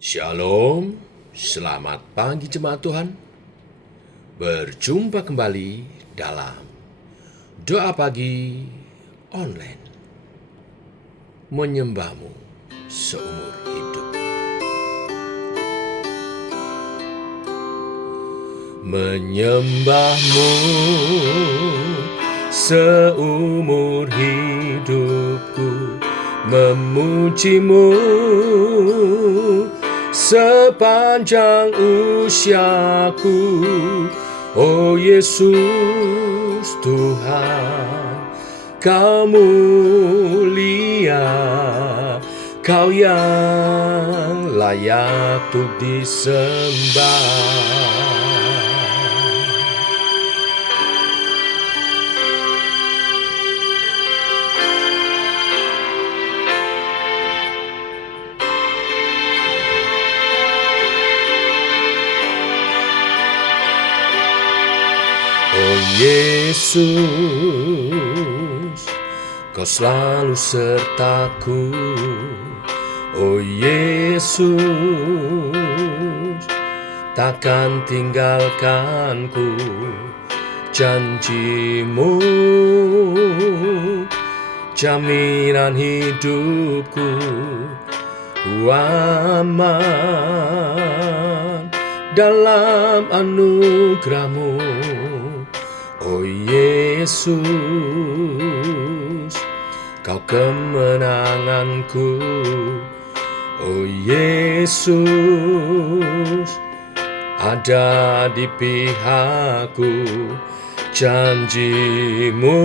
Shalom, selamat pagi jemaat Tuhan. Berjumpa kembali dalam doa pagi online. Menyembahmu seumur hidup. Menyembahmu seumur hidupku, memujimu sepanjang usiaku. Oh Yesus Tuhan, Kau mulia, Kau yang layak untuk disembah. Oh Yesus, Kau selalu sertaku. Oh Yesus, takkan tinggalkanku. Janjimu, jaminan hidupku. Ku aman dalam anugerah-Mu. Oh Yesus, Kau kemenanganku. Oh Yesus, ada di pihakku. Janjimu,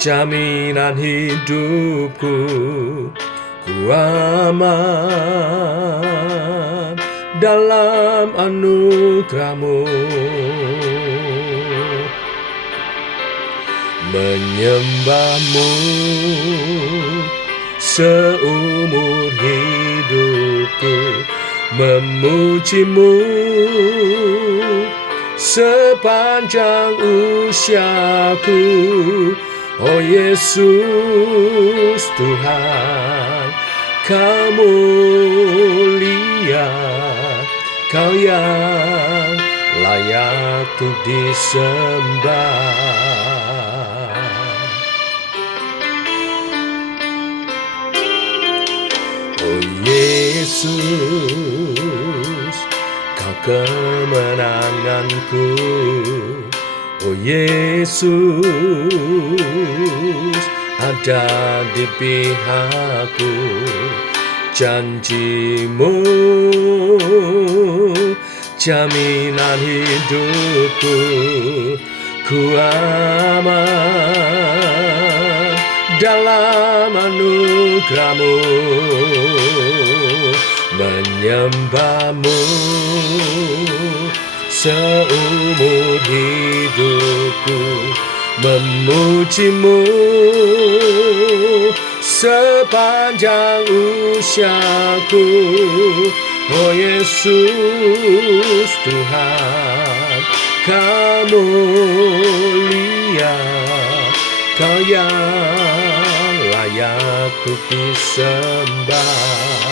jaminan hidupku. Ku aman dalam anugerah-Mu. Menyembahmu seumur hidupku, memujimu sepanjang usiaku. Oh Yesus Tuhan, Kau mulia, Kau yang layak untuk disembah. Oh Yesus, Kau kemenanganku. Oh Yesus, ada di pihakku. Janjimu, jaminan hidupku. Ku aman dalam anugerah-Mu. Menyembahmu seumur hidupku, memujimu sepanjang usiaku. Oh Yesus Tuhan, Kau mulia, Kau yang layak untuk disembah.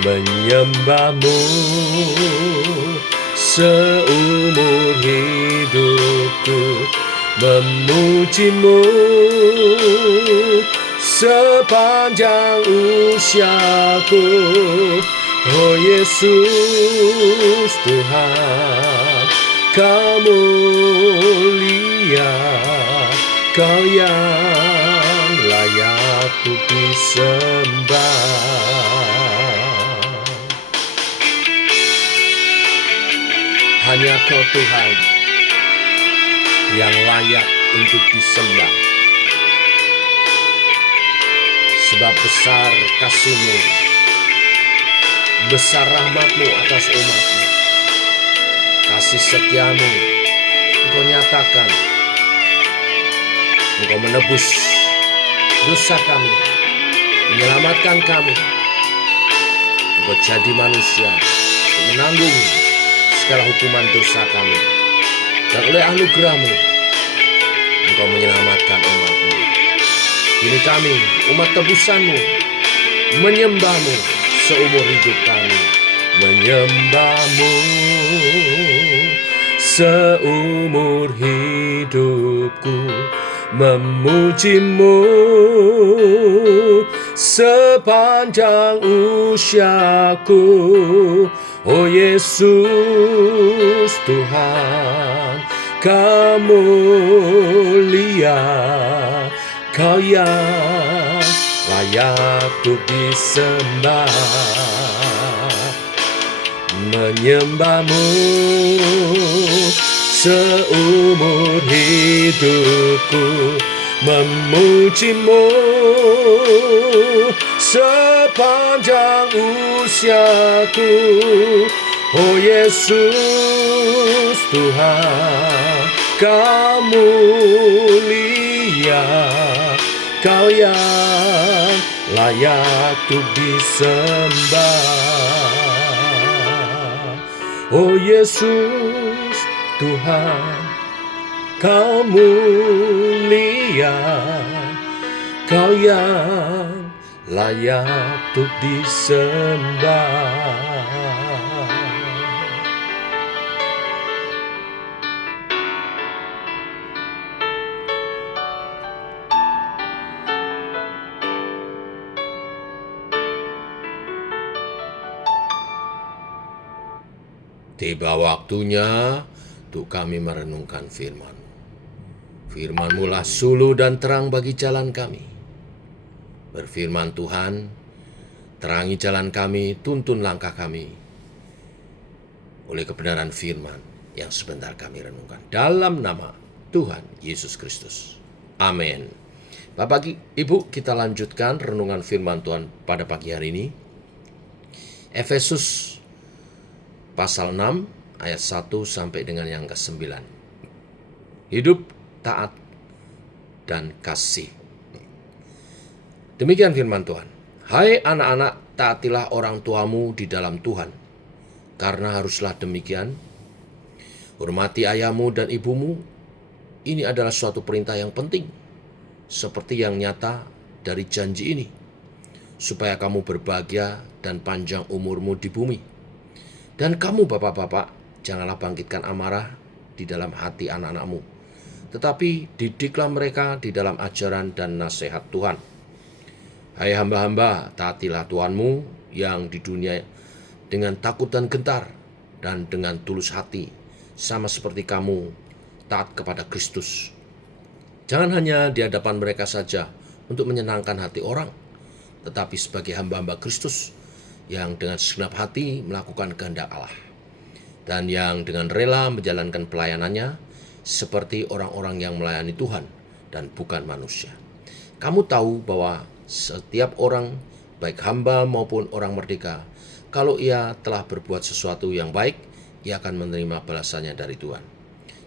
Menyembahmu seumur hidupku, memujimu sepanjang usiaku. Oh Yesus Tuhan, Kau mulia, Kau yang layak untuk disembah. Hanya Kau Tuhan yang layak untuk disembah. Sebab besar kasih-Mu, besar rahmat-Mu atas umat-Mu. Kasih setia-Mu Engkau nyatakan. Engkau menebus dosa kami, menyelamatkan kami. Engkau jadi manusia, menanggung segala hukuman dosa kami. Dan oleh anugerah-Mu, Engkau menyelamatkan umat-Mu. Kini kami, umat tebusan-Mu, menyembahmu seumur hidup kami, menyembahmu seumur hidupku, memujimu sepanjang usiaku. Oh Yesus Tuhan, Kau mulia, Kau yang layak untuk disembah. Menyembahmu seumur hidupku, memujimu sepanjang usiaku. Oh Yesus Tuhan, Kau mulia, Kau yang layak untuk disembah. Oh Yesus Tuhan, Kau mulia, Kau yang layak untuk disembah. Tiba waktunya untuk kami merenungkan firman-Mu. Firman-Mu lah suluh dan terang bagi jalan kami. Berfirman Tuhan, terangi jalan kami, tuntun langkah kami oleh kebenaran firman yang sebentar kami renungkan. Dalam nama Tuhan Yesus Kristus. Amin. Bapak Ibu, kita lanjutkan renungan firman Tuhan pada pagi hari ini. Efesus pasal 6 ayat 1 sampai dengan yang ke-9. Hidup, taat, dan kasih. Demikian firman Tuhan. Hai anak-anak, taatilah orang tuamu di dalam Tuhan, karena haruslah demikian. Hormati ayahmu dan ibumu. Ini adalah suatu perintah yang penting, seperti yang nyata dari janji ini, supaya kamu berbahagia dan panjang umurmu di bumi. Dan kamu bapak-bapak, janganlah bangkitkan amarah di dalam hati anak-anakmu, tetapi didiklah mereka di dalam ajaran dan nasihat Tuhan. Hai hamba-hamba, taatilah Tuhanmu yang di dunia dengan takut dan gentar dan dengan tulus hati, sama seperti kamu taat kepada Kristus. Jangan hanya di hadapan mereka saja untuk menyenangkan hati orang, tetapi sebagai hamba-hamba Kristus yang dengan segenap hati melakukan kehendak Allah, dan yang dengan rela menjalankan pelayanannya seperti orang-orang yang melayani Tuhan dan bukan manusia. Kamu tahu bahwa setiap orang, baik hamba maupun orang merdeka, kalau ia telah berbuat sesuatu yang baik, ia akan menerima balasannya dari Tuhan.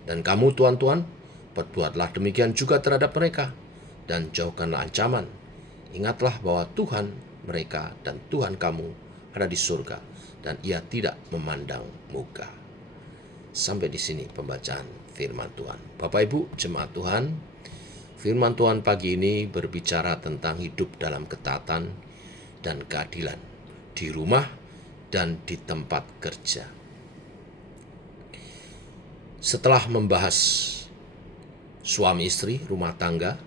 Dan kamu tuan-tuan, berbuatlah demikian juga terhadap mereka, dan jauhkanlah ancaman. Ingatlah bahwa Tuhan mereka dan Tuhan kamu ada di surga, dan ia tidak memandang muka. Sampai di sini pembacaan firman Tuhan. Bapak Ibu jemaat Tuhan, firman Tuhan pagi ini berbicara tentang hidup dalam ketaatan dan keadilan di rumah dan di tempat kerja. Setelah membahas suami istri, rumah tangga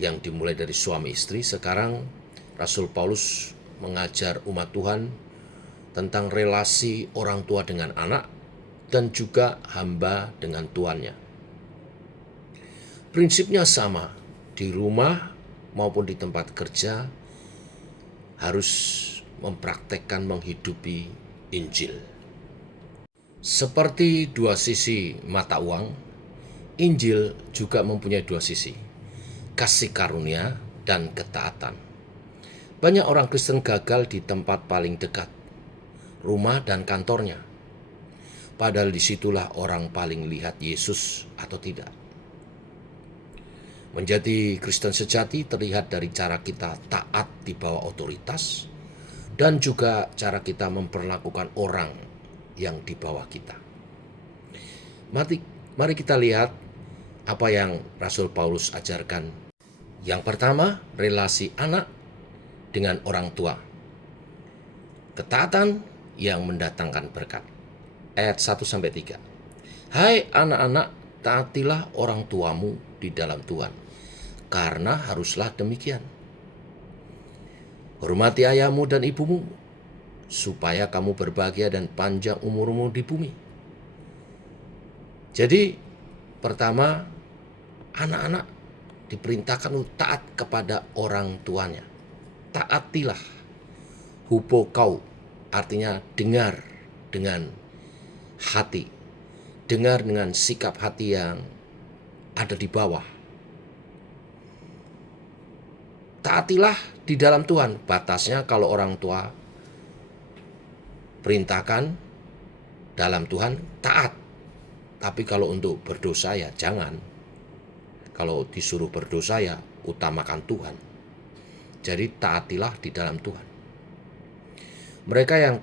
yang dimulai dari suami istri, sekarang Rasul Paulus mengajar umat Tuhan tentang relasi orang tua dengan anak dan juga hamba dengan tuannya. Prinsipnya sama, di rumah maupun di tempat kerja harus mempraktekkan menghidupi Injil. Seperti dua sisi mata uang, Injil juga mempunyai dua sisi, kasih karunia dan ketaatan. Banyak orang Kristen gagal di tempat paling dekat, rumah dan kantornya. Padahal disitulah orang paling lihat Yesus atau tidak. Menjadi Kristen sejati terlihat dari cara kita taat di bawah otoritas dan juga cara kita memperlakukan orang yang di bawah kita. Mari kita lihat apa yang Rasul Paulus ajarkan. Yang pertama, relasi anak dengan orang tua. Ketaatan yang mendatangkan berkat. Ayat 1-3. Hai anak-anak, taatilah orang tuamu di dalam Tuhan, karena haruslah demikian. Hormati ayahmu dan ibumu, supaya kamu berbahagia dan panjang umurmu di bumi. Jadi, pertama, anak-anak diperintahkan untuk taat kepada orang tuanya. Taatilah. Hupokau artinya dengar dengan hati. Dengar dengan sikap hati yang ada di bawah. Taatilah di dalam Tuhan. Batasnya kalau orang tua perintahkan dalam Tuhan, taat. Tapi kalau untuk berdosa ya jangan. Kalau disuruh berdosa ya utamakan Tuhan. Jadi taatilah di dalam Tuhan. Mereka yang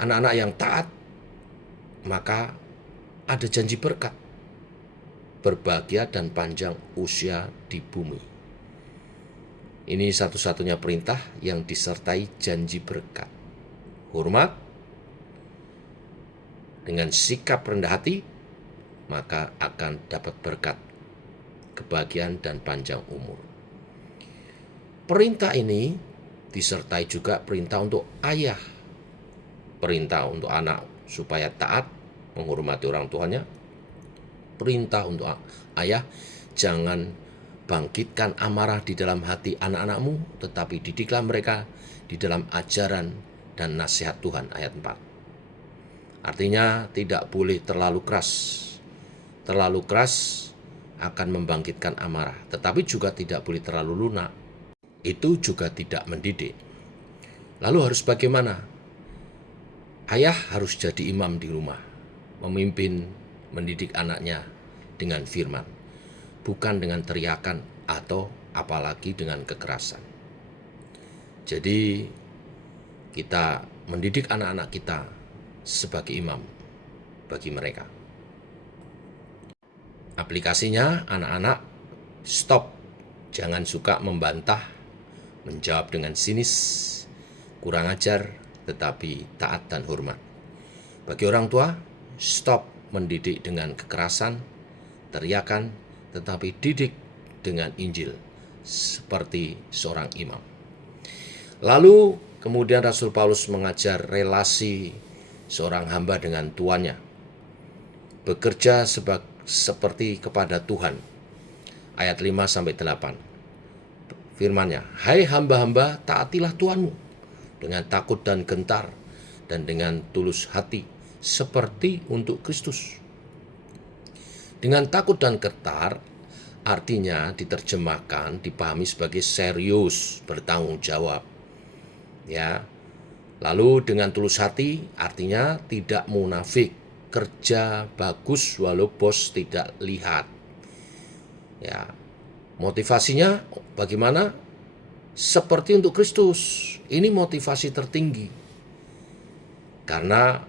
anak-anak yang taat, maka ada janji berkat, berbahagia dan panjang usia di bumi. Ini satu-satunya perintah yang disertai janji berkat. Hormat dengan sikap rendah hati, maka akan dapat berkat, kebahagiaan dan panjang umur. Perintah ini disertai juga perintah untuk ayah. Perintah untuk anak supaya taat, menghormati orang tuanya. Perintah untuk ayah, jangan bangkitkan amarah di dalam hati anak-anakmu, tetapi didiklah mereka di dalam ajaran dan nasihat Tuhan. Ayat 4. Artinya tidak boleh terlalu keras. Terlalu keras akan membangkitkan amarah, tetapi juga tidak boleh terlalu lunak. Itu juga tidak mendidik. Lalu harus bagaimana? Ayah harus jadi imam di rumah, memimpin, mendidik anaknya dengan firman, bukan dengan teriakan atau apalagi dengan kekerasan. Jadi kita mendidik anak-anak kita sebagai imam bagi mereka. Aplikasinya, anak-anak stop, jangan suka membantah, menjawab dengan sinis, kurang ajar, tetapi taat dan hormat. Bagi orang tua, stop mendidik dengan kekerasan, teriakan, tetapi didik dengan Injil seperti seorang imam. Lalu kemudian Rasul Paulus mengajar relasi seorang hamba dengan tuannya. Bekerja seperti kepada Tuhan. Ayat 5-8. Firman-Nya, hai hamba-hamba, taatilah Tuhanmu dengan takut dan gentar, dan dengan tulus hati, seperti untuk Kristus. Dengan takut dan gentar, artinya diterjemahkan, dipahami sebagai serius, bertanggung jawab. Ya. Lalu dengan tulus hati, artinya tidak munafik, kerja bagus walau bos tidak lihat. Ya. Motivasinya bagaimana? Seperti untuk Kristus. Ini motivasi tertinggi. Karena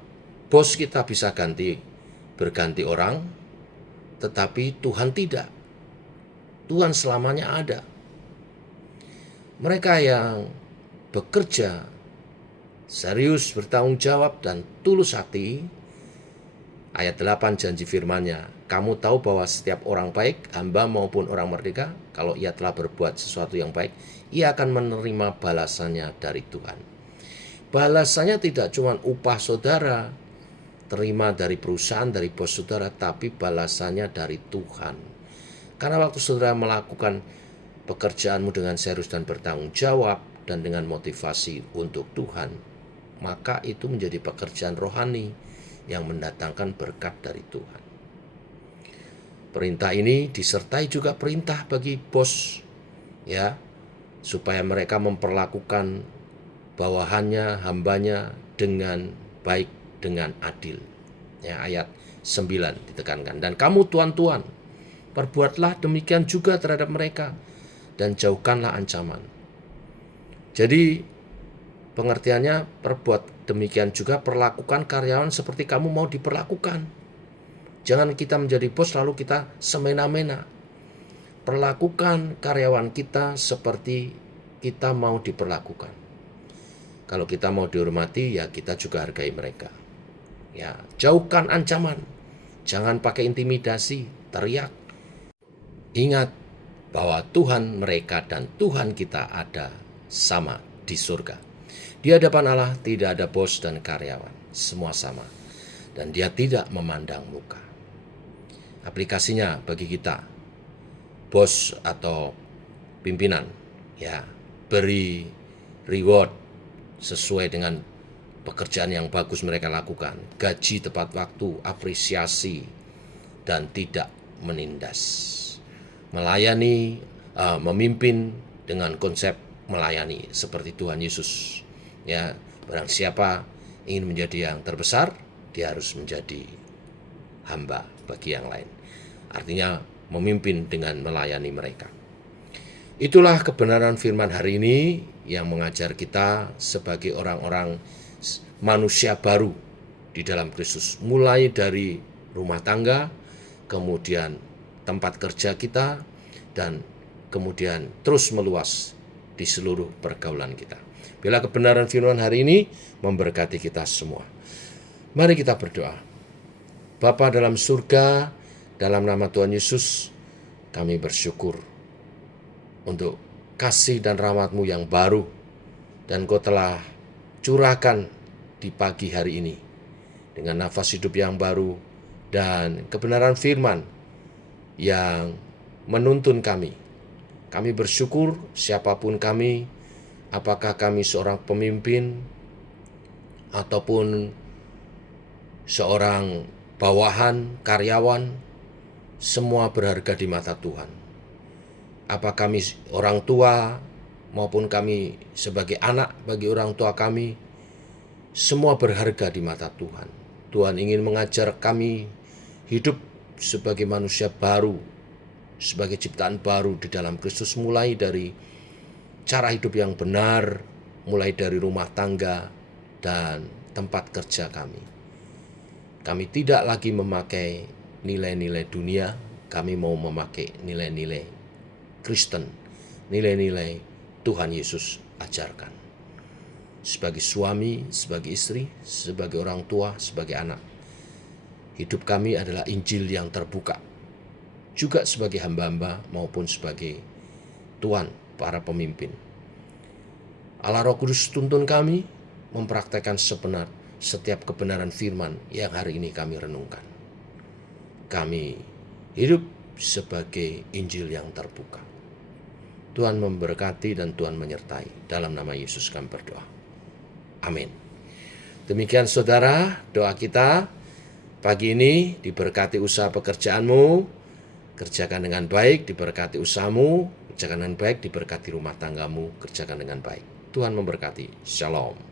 bos kita bisa berganti orang, tetapi Tuhan tidak. Tuhan selamanya ada. Mereka yang bekerja serius, bertanggung jawab, dan tulus hati, ayat 8 janji firman-Nya, kamu tahu bahwa setiap orang baik, hamba maupun orang merdeka, kalau ia telah berbuat sesuatu yang baik, ia akan menerima balasannya dari Tuhan. Balasannya tidak cuma upah saudara, terima dari perusahaan, dari bos saudara, tapi balasannya dari Tuhan. Karena waktu saudara melakukan pekerjaanmu dengan serius dan bertanggung jawab, dan dengan motivasi untuk Tuhan, maka itu menjadi pekerjaan rohani yang mendatangkan berkat dari Tuhan. Perintah ini disertai juga perintah bagi bos, ya, supaya mereka memperlakukan bawahannya, hambanya dengan baik, dengan adil. Ya, ayat 9 ditekankan. Dan kamu tuan-tuan, perbuatlah demikian juga terhadap mereka, dan jauhkanlah ancaman. Jadi pengertiannya, perbuat demikian juga, perlakukan karyawan seperti kamu mau diperlakukan. Jangan kita menjadi bos lalu kita semena-mena. Perlakukan karyawan kita seperti kita mau diperlakukan. Kalau kita mau dihormati, ya kita juga hargai mereka. Ya, jauhkan ancaman. Jangan pakai intimidasi, teriak. Ingat bahwa Tuhan mereka dan Tuhan kita ada sama di surga. Di hadapan Allah tidak ada bos dan karyawan, semua sama. Dan Dia tidak memandang muka. Aplikasinya bagi kita, bos atau pimpinan, ya, beri reward sesuai dengan pekerjaan yang bagus mereka lakukan, gaji tepat waktu, apresiasi, dan tidak menindas. Melayani, memimpin dengan konsep melayani seperti Tuhan Yesus. Ya, barang siapa ingin menjadi yang terbesar, dia harus menjadi hamba bagi yang lain. Artinya memimpin dengan melayani mereka. Itulah kebenaran firman hari ini yang mengajar kita sebagai orang-orang manusia baru di dalam Kristus. Mulai dari rumah tangga, kemudian tempat kerja kita, dan kemudian terus meluas di seluruh pergaulan kita. Bila kebenaran firman hari ini memberkati kita semua. Mari kita berdoa. Bapa dalam surga, dalam nama Tuhan Yesus, kami bersyukur untuk kasih dan rahmat-Mu yang baru, dan Kau telah curahkan di pagi hari ini dengan nafas hidup yang baru dan kebenaran firman yang menuntun kami. Kami bersyukur siapapun kami, apakah kami seorang pemimpin ataupun seorang bawahan, karyawan, semua berharga di mata Tuhan. Apa kami orang tua maupun kami sebagai anak bagi orang tua kami, semua berharga di mata Tuhan. Tuhan ingin mengajar kami hidup sebagai manusia baru, sebagai ciptaan baru di dalam Kristus, mulai dari cara hidup yang benar, mulai dari rumah tangga dan tempat kerja kami. Kami tidak lagi memakai nilai-nilai dunia, kami mau memakai nilai-nilai Kristen, nilai-nilai Tuhan Yesus ajarkan. Sebagai suami, sebagai istri, sebagai orang tua, sebagai anak, hidup kami adalah Injil yang terbuka. Juga sebagai hamba-hamba maupun sebagai tuan para pemimpin. Allah Roh Kudus tuntun kami mempraktekkan setiap kebenaran firman yang hari ini kami renungkan. Kami hidup sebagai Injil yang terbuka. Tuhan memberkati dan Tuhan menyertai. Dalam nama Yesus kami berdoa. Amin. Demikian saudara, doa kita pagi ini. Diberkati usaha pekerjaanmu, kerjakan dengan baik. Diberkati usahamu, kerjakan dengan baik. Diberkati rumah tanggamu, kerjakan dengan baik. Tuhan memberkati. Shalom.